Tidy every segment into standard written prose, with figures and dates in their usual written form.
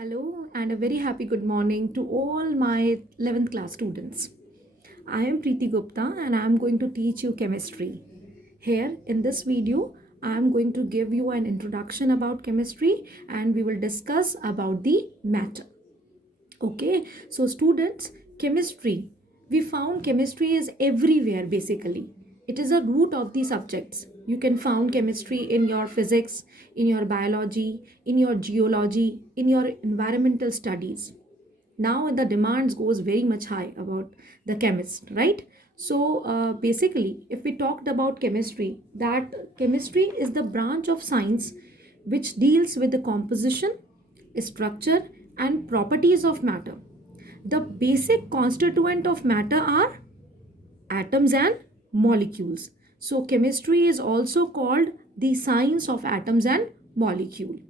Hello and a very happy good morning to all my 11th class students. I am Preeti Gupta and I am going to teach you chemistry. Here in this video, I am going to give you an introduction about chemistry and we will discuss about the matter. Okay, so students, chemistry. We found chemistry is everywhere basically. It is a root of the subjects. You can find chemistry in your physics, in your biology, in your geology, in your environmental studies. Now the demands goes very much high about the chemist, right? So basically, if we talked about chemistry, that chemistry is the branch of science which deals with the composition, structure and properties of matter. The basic constituent of matter are atoms and molecules. So chemistry is also called the science of atoms and molecule.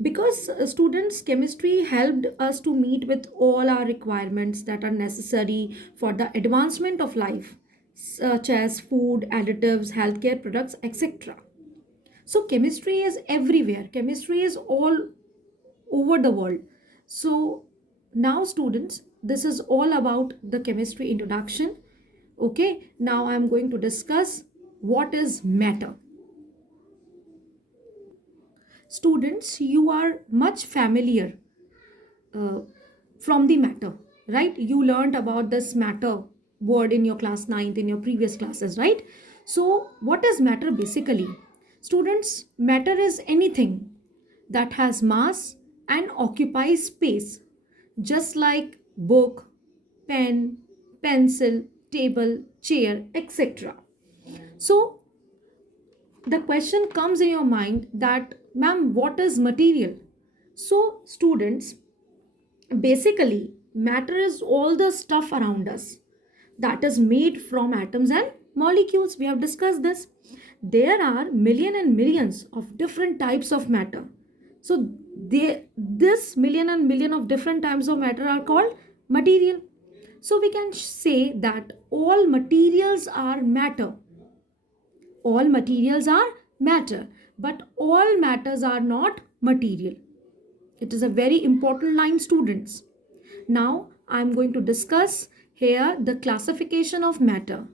Because students, chemistry helped us to meet with all our requirements that are necessary for the advancement of life, such as food, additives, healthcare products, etc. So chemistry is everywhere. Chemistry is all over the world. So now students, this is all about the chemistry introduction. Okay, now I am going to discuss what is matter. Students, you are much familiar uh, from the matter, right? You learned about this matter word in your class 9th in your previous classes, right? So what is matter basically? Students, matter is anything that has mass and occupies space, just like book, pen, pencil, table, chair, etc. So the question comes in your mind that, ma'am, what is material? So students, basically, matter is all the stuff around us that is made from atoms and molecules. We have discussed this. There are million and millions of different types of matter. So this million and million of different types of matter are called material. So we can say that all materials are matter. All materials are matter, but all matters are not material. It is a very important line, students. Now I am going to discuss here the classification of matter.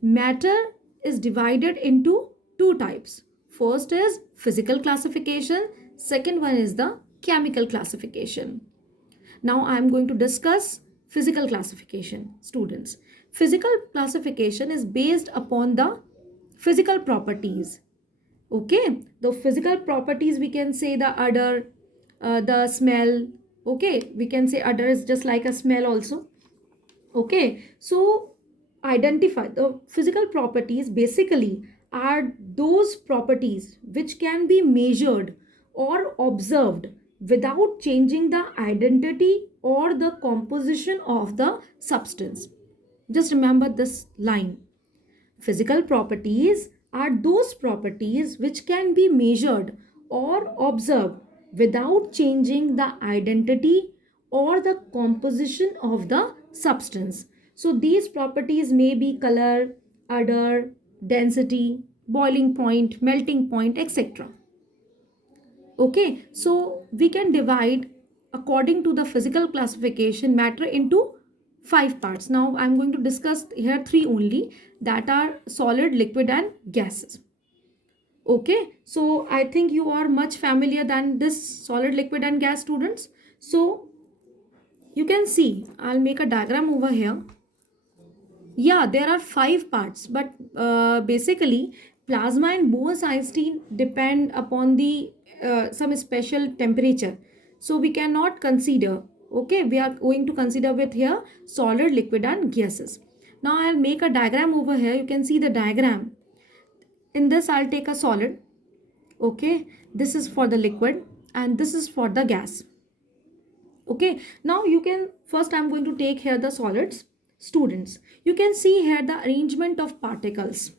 Matter is divided into two types. First is physical classification, second one is the chemical classification. Now I am going to discuss physical classification, students. Physical classification is based upon the physical properties. Okay, the physical properties, we can say the odor, the smell. Okay, we can say odor is just like a smell also. Okay, so identify the physical properties basically are those properties which can be measured or observed without changing the identity or the composition of the substance. Just remember this line. Physical properties are those properties which can be measured or observed without changing the identity or the composition of the substance. So these properties may be color, odor, density, boiling point, melting point, etc. Okay, so we can divide according to the physical classification matter into five parts. Now I'm going to discuss here three only, that are solid, liquid and gases. Okay, so I think you are much familiar than this solid, liquid and gas, students. So you can see, I'll make a diagram over here. Yeah, there are five parts, but basically plasma and Bose-Einstein depend upon the some special temperature. So we cannot consider. Okay, we are going to consider with here solid, liquid and gases. Now I'll make a diagram over here. You can see the diagram. In this I'll take a solid. Okay, this is for the liquid and this is for the gas. Okay, now you can first I'm going to take here the solids. Students, you can see here the arrangement of particles.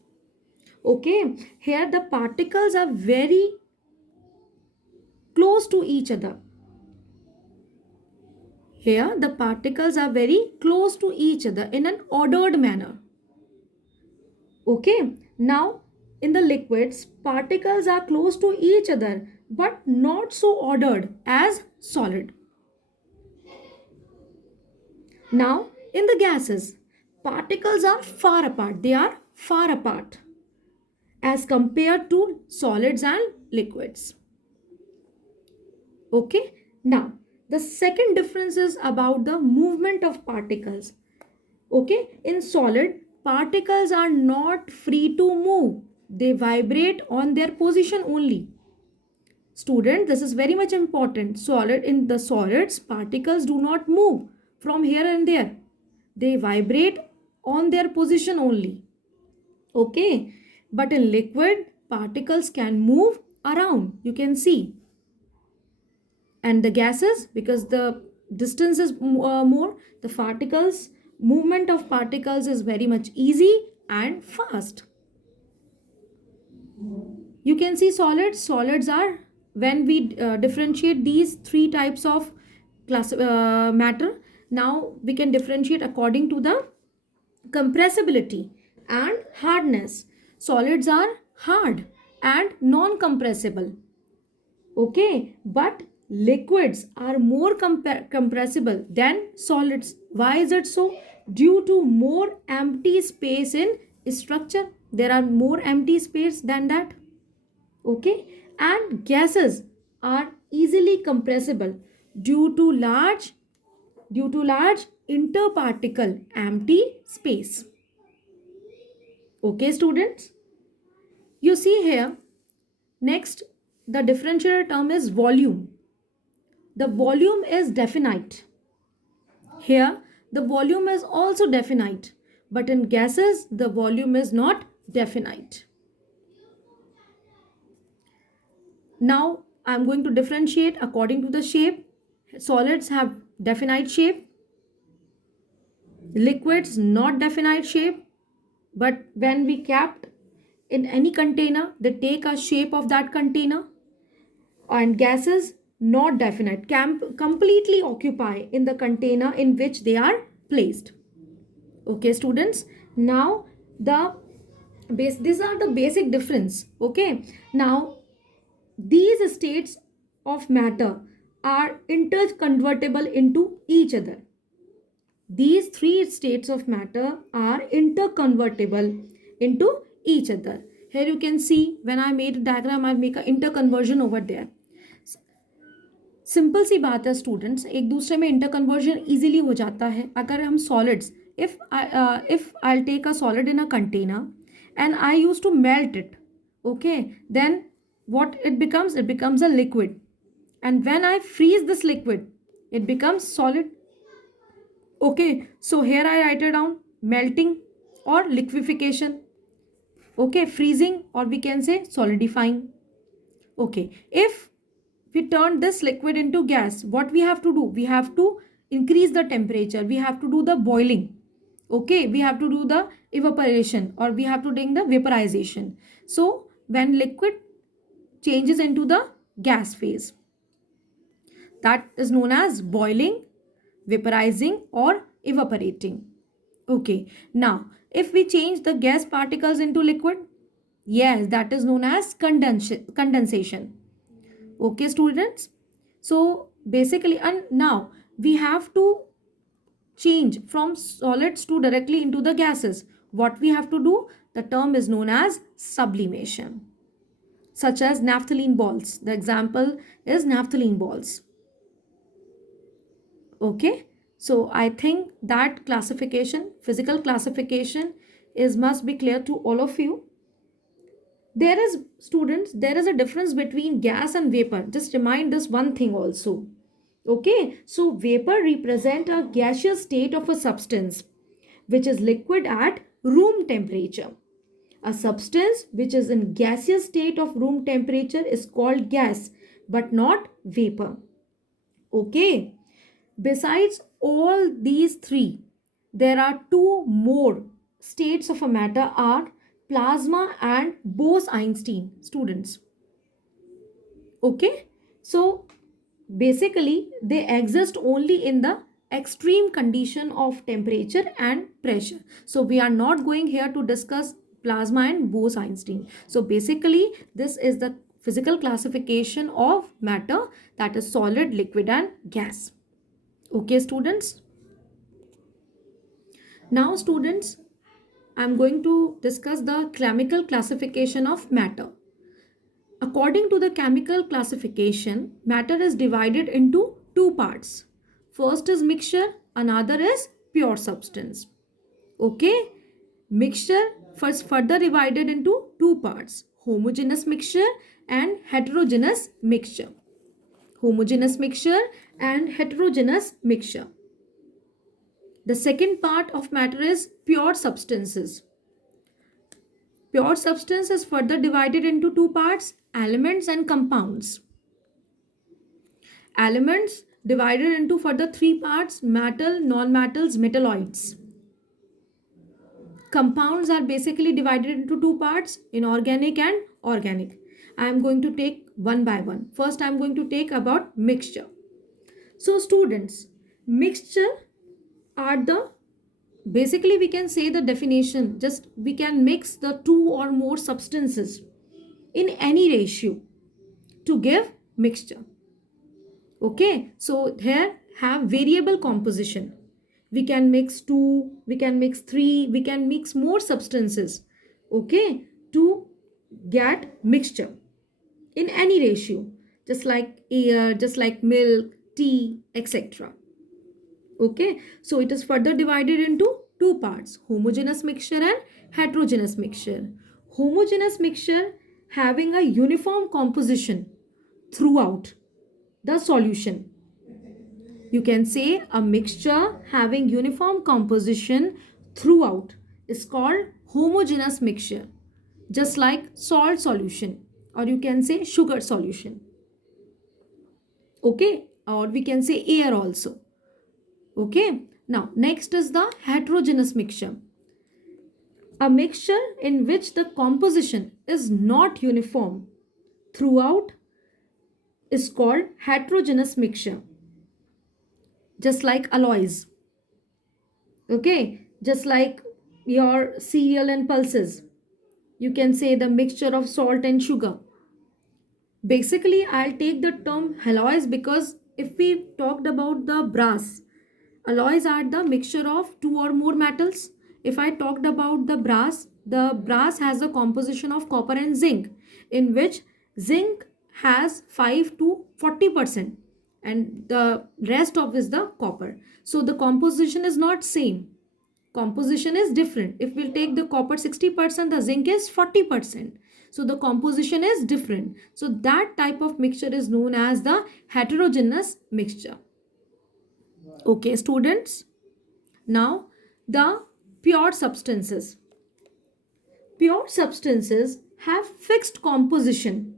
Okay, here the particles are very close to each other. Here the particles are very close to each other in an ordered manner. Okay, now in the liquids, particles are close to each other but not so ordered as solid. Now, in the gases, particles are far apart. They are far apart as compared to solids and liquids. Okay. Now, the second difference is about the movement of particles. Okay. In solid, particles are not free to move. They vibrate on their position only. Student, this is very much important. In the solids, particles do not move from here and there. They vibrate on their position only. Okay. But in liquid, particles can move around. You can see. And the gases, because the distance is more, the particles, movement of particles is very much easy and fast. You can see solids are, when we differentiate these three types of matter, now we can differentiate according to the compressibility and hardness. Solids are hard and non-compressible. Okay, but liquids are more compressible than solids. Why is it so? Due to more empty space in structure. There are more empty space than that. Okay, and gases are easily compressible due to large interparticle empty space. Okay, students, you see here, next the differentiator term is volume. The volume is definite. Here the volume is also definite, but in gases the volume is not definite. Now I am going to differentiate according to the shape. Solids have definite shape, liquids not definite shape, but when we kept in any container, they take a shape of that container. And gases not definite, can completely occupy in the container in which they are placed. Okay, students, now these are the basic difference. Okay, now these states of matter are interconvertible into each other. These three states of matter are interconvertible into each other. Here you can see, when I made a diagram, I'll make an interconversion over there. Simple सी बात है students, एक दूसरे में inter conversion easily हो जाता है अगर हम solids, if I take a solid in a container and I use to melt it, okay, then what it becomes a liquid, and when I freeze this liquid it becomes solid. Okay, so here I write it down: melting or liquefaction, okay, freezing, or we can say solidifying. Okay, if we turn this liquid into gas, what we have to do? We have to increase the temperature, we have to do the boiling. Okay, we have to do the evaporation, or we have to do the vaporization. So when liquid changes into the gas phase, that is known as boiling, vaporizing, or evaporating. Okay, now if we change the gas particles into liquid, yes, that is known as condensation. Okay, students, so basically, and now we have to change from solids to directly into the gases. What we have to do? The term is known as sublimation, such as naphthalene balls. The example is naphthalene balls. Okay, so I think that classification, physical classification, is must be clear to all of you. There is, students, there is a difference between gas and vapor. Just remind this one thing also. Okay, so vapor represent a gaseous state of a substance which is liquid at room temperature. A substance which is in gaseous state of room temperature is called gas, but not vapor. Okay, besides all these three, there are two more states of a matter, are plasma and Bose-Einstein, students. Okay, so basically they exist only in the extreme condition of temperature and pressure. So we are not going here to discuss plasma and Bose-Einstein. So basically this is the physical classification of matter, that is solid, liquid and gas. Okay, students. Now, students, I'm going to discuss the chemical classification of matter. According to the chemical classification, matter is divided into two parts. First is mixture, another is pure substance. Okay, mixture first further divided into two parts: homogeneous mixture and heterogeneous mixture. Homogeneous mixture and heterogeneous mixture. The second part of matter is pure substances. Pure substance is further divided into two parts: elements and compounds. Elements divided into further three parts: metal, non-metals, metalloids. Compounds are basically divided into two parts: inorganic and organic. I am going to take one by one. First, I am going to take about mixture. So, students, mixture are the, basically we can say the definition, just we can mix the two or more substances in any ratio to give mixture. Okay, so here have variable composition. We can mix two, we can mix three, we can mix more substances, okay, to get mixture in any ratio, just like air, just like milk, tea, etc. Okay, so it is further divided into two parts: homogeneous mixture and heterogeneous mixture. Homogeneous mixture having a uniform composition throughout the solution. You can say a mixture having uniform composition throughout is called homogeneous mixture, just like salt solution, or you can say sugar solution. Okay, or we can say air also. Okay, now next is the heterogeneous mixture. A mixture in which the composition is not uniform throughout is called heterogeneous mixture, just like alloys. Okay, just like your cereal and pulses. You can say the mixture of salt and sugar. Basically, I'll take the term alloys because if we talked about the brass, alloys are the mixture of two or more metals. If I talked about the brass has a composition of copper and zinc, in which zinc has 5 to 40% and the rest of is the copper. So the composition is not same. Composition is different. If we'll take the copper 60%, the zinc is 40%. So the composition is different. So that type of mixture is known as the heterogeneous mixture. Okay, students. Now, the pure substances. Pure substances have fixed composition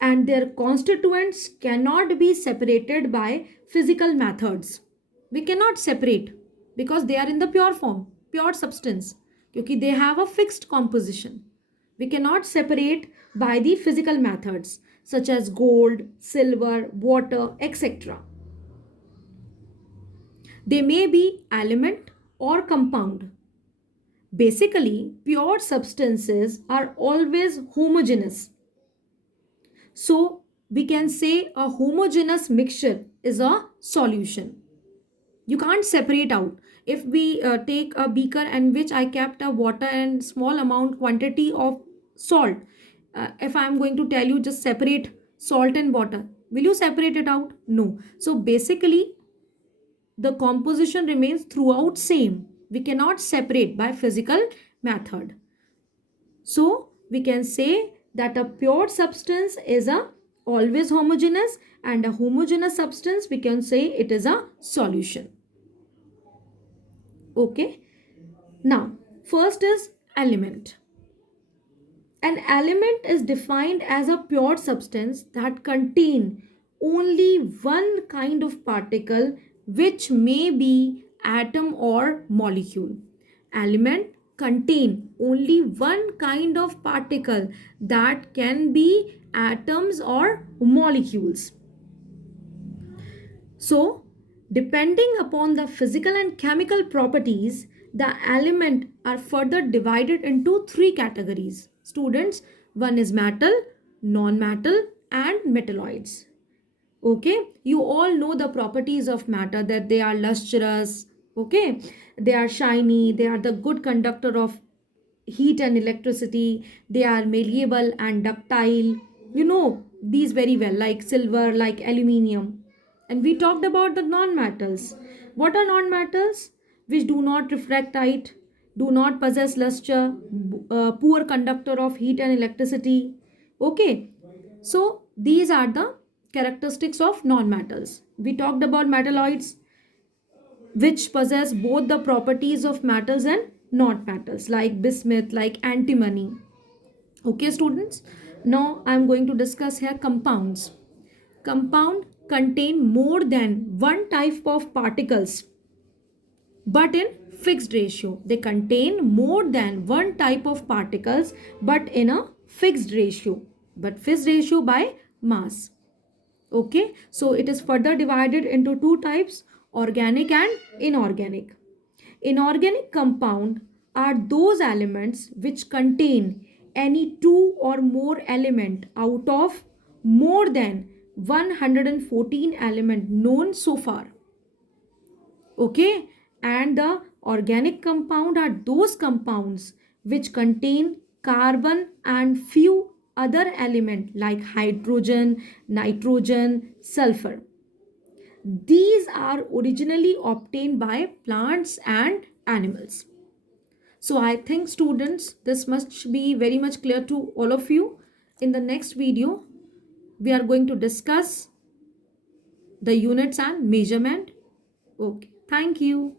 and their constituents cannot be separated by physical methods. We cannot separate because they are in the pure form, pure substance, because they have a fixed composition. We cannot separate by the physical methods such as gold, silver, water, etc. They may be element or compound. Basically, pure substances are always homogeneous. So, we can say a homogeneous mixture is a solution. You can't separate out. If we take a beaker in which I kept a water and small amount quantity of salt, if I am going to tell you just separate salt and water, will you separate it out? No. So basically the composition remains throughout same. We cannot separate by physical method. So we can say that a pure substance is a always homogeneous, and a homogeneous substance we can say it is a solution. Okay. Now, first is element. An element is defined as a pure substance that contain only one kind of particle, which may be atom or molecule. Element contain only one kind of particle that can be atoms or molecules. So, depending upon the physical and chemical properties, the element are further divided into three categories. Students, one is metal, non-metal and metalloids. Okay, you all know the properties of matter, that they are lustrous, okay, they are shiny, they are the good conductor of heat and electricity, they are malleable and ductile. You know these very well, like silver, like aluminium. And we talked about the non-metals. What are non-metals? Which do not refract light, do not possess luster, poor conductor of heat and electricity. Okay, so these are the characteristics of non-metals. We talked about metalloids, which possess both the properties of metals and not metals, like bismuth, like antimony. Okay, students. Now I am going to discuss here compounds. Compound contain more than one type of particles, but in fixed ratio. They contain more than one type of particles, but in a fixed ratio. But fixed ratio by mass. Okay, so it is further divided into two types, organic and inorganic. Inorganic compound are those elements which contain any two or more element out of more than 114 element known so far. Okay, and the organic compound are those compounds which contain carbon and few other element like hydrogen, nitrogen, sulfur. These are originally obtained by plants and animals. So I think students, this must be very much clear to all of you. In the next video, we are going to discuss the units and measurement. Okay, thank you.